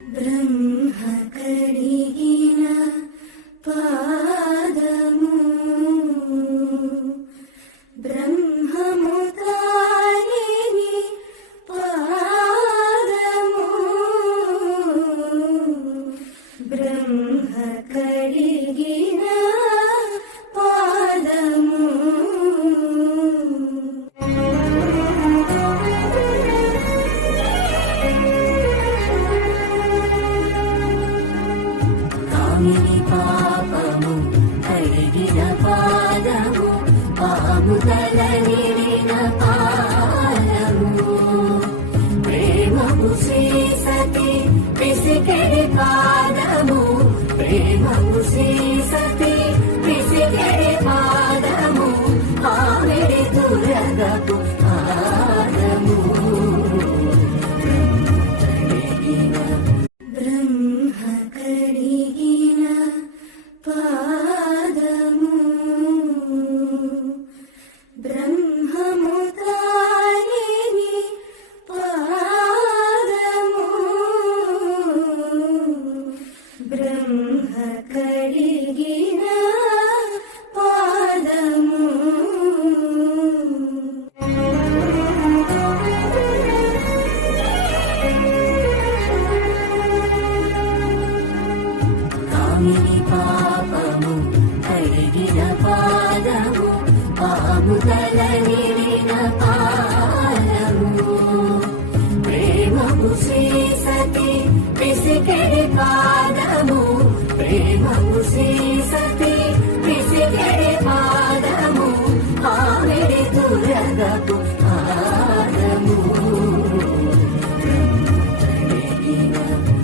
బ్రహ్మ కడిగిన పాదము బ్రహ్మము తానిని పాదము బ్రహ్మ కడిగిన పాదము కామిని పాపము కడిగిన పాదము పాముదల నిలిన పాదము ప్రేమము శ్రీ సతి పిసికెడి పాదము ప్రేమము శ్రీ సతి పిసికెడి పాదము ఆవిడి దురగపు పాదము బ్రహ్మ కడిగిన పాదము బ్రహ్మము తానిని పాదము బ్రహ్మ కడిగిన పాదము కామిని పాపము కడిగిన పాదము పాముదల నిలిన పాదము ప్రేమము శ్రీ సతి పిసికెడి పాదము ప్రేమము శ్రీ